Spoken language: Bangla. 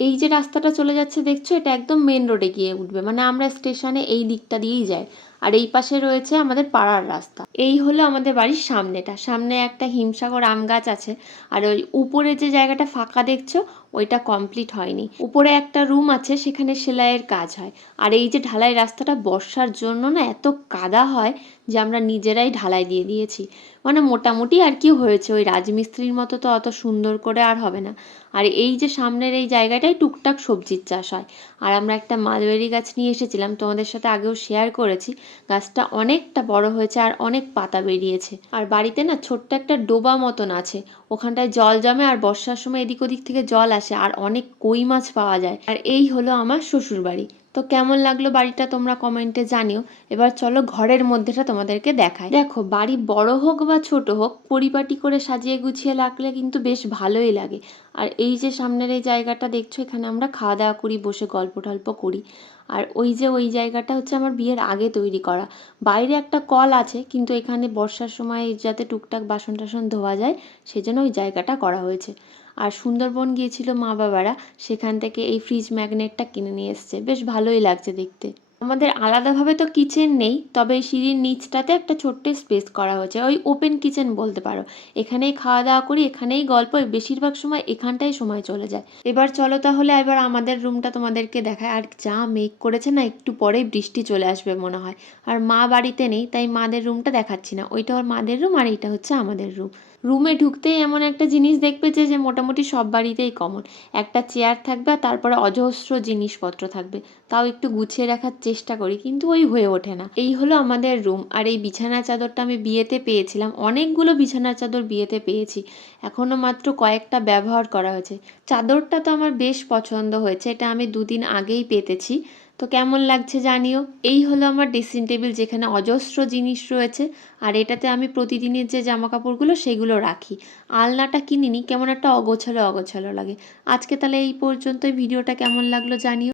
এই যে রাস্তাটা চলে যাচ্ছে দেখছো, এটা একদম মেন রোডে গিয়ে উঠবে, মানে আমরা স্টেশনে এই দিকটা দিয়েই যাই। আর এই পাশে রয়েছে আমাদের পাড়ার রাস্তা। এই হলো আমাদের বাড়ির সামনেটা, সামনে একটা হিমসাগর আম গাছ আছে। আর ওই উপরে যে জায়গাটা ফাঁকা দেখছো, ওইটা কমপ্লিট হয়নি। উপরে একটা রুম আছে, সেখানে সেলাইয়ের কাজ হয়। আর এই যে ঢালাই রাস্তাটা বর্ষার জন্য না এত কাদা হয় যে আমরা নিজেরাই ঢালাই দিয়ে দিয়েছি। মানে মোটামুটি আর কি হয়েছে, ওই রাজমিস্ত্রির মতো তো অত সুন্দর করে আর হবে না। আর এই যে সামনের এই জায়গাটায় টুকটাক সবজির চাষ হয়। আর আমরা একটা মালবেরি গাছ নিয়ে এসেছিলাম, তোমাদের সাথে আগেও শেয়ার করেছি। গাছটা অনেকটা বড় হয়েছে আর অনেক পাতা বেরিয়েছে। আর বাড়িতে না ছোট্ট একটা ডোবা মতন আছে, ওখানটায় জল জমে আর বর্ষার সময় এদিক ওদিক থেকে জল আসে আর অনেক কই মাছ পাওয়া যায়। আর এই হলো আমার শ্বশুর বাড়ি। তো কেমন লাগলো বাড়িটা তোমরা কমেন্টে জানিও। এবার চলো ঘরের মধ্যেটা তোমাদেরকে দেখাই। দেখো, বাড়ি বড় হোক বা ছোট হোক, পরিপাটি করে সাজিয়ে গুছিয়ে রাখলে কিন্তু বেশ ভালোই লাগে। আর এই যে সামনের এই জায়গাটা দেখছো, এখানে আমরা খাওয়া দাওয়া করি, বসে গল্প টল্প করি। আর ওই যে ওই জায়গাটা হচ্ছে আমার বিয়ের আগে তৈরি করা। বাইরে একটা কল আছে, কিন্তু এখানে বর্ষার সময় যাতে টুকটাক বাসন টাসন ধোয়া যায়, সেজন্য ওই জায়গাটা করা হয়েছে। আর সুন্দরবন গিয়েছিল মা বাবারা, সেখান থেকে এই ফ্রিজ ম্যাগনেটটা কিনে নিয়ে এসছে, বেশ ভালোই লাগছে দেখতে। আমাদের আলাদাভাবে তো কিচেন নেই, তবে এই সিঁড়ির নিচটাতে একটা ছোট্ট স্পেস করা হয়েছে, ওই ওপেন কিচেন বলতে পারো। এখানেই খাওয়া দাওয়া করি, এখানেই গল্প, বেশিরভাগ সময় এখানটাই সময় চলে যায়। এবার চলো তাহলে এবার আমাদের রুমটা তোমাদেরকে দেখায়। আর যা মেঘ করেছে না, একটু পরেই বৃষ্টি চলে আসবে মনে হয়। আর মা বাড়িতে নেই, তাই মাদের রুমটা দেখাচ্ছি না। ওইটা ওর মাদের রুম আর এইটা হচ্ছে আমাদের রুম। রুমে ঢুকতেই এমন একটা জিনিস দেখবে যে মোটামুটি সব বাড়িতেই কমন। একটা চেয়ার থাকবে আর তারপরে অজস্র জিনিসপত্র থাকবে। তাও একটু গুছিয়ে রাখার চেষ্টা করি, কিন্তু ওই হয়ে ওঠে না। এই হলো আমাদের রুম। আর এই বিছানার চাদরটা আমি বিয়েতে পেয়েছিলাম, অনেকগুলো বিছানার চাদর বিয়েতে পেয়েছি, এখনো মাত্র কয়েকটা ব্যবহার করা হয়েছে। চাদরটা তো আমার বেশ পছন্দ হয়েছে, এটা আমি দুদিন আগেই পেতেছি। তো কেমন লাগছে জানিও। এই হলো আমার ড্রেসিং টেবিল, যেখানে অজস্র জিনিস রয়েছে। আর এটাতে আমি প্রতিদিনের যে জামা কাপড়গুলো সেগুলো রাখি। আলনাটা কিনিনি, কেমন একটা অগোছালো অগোছালো লাগে। আজকে তাহলে এই পর্যন্তই। ভিডিওটা কেমন লাগলো জানিও।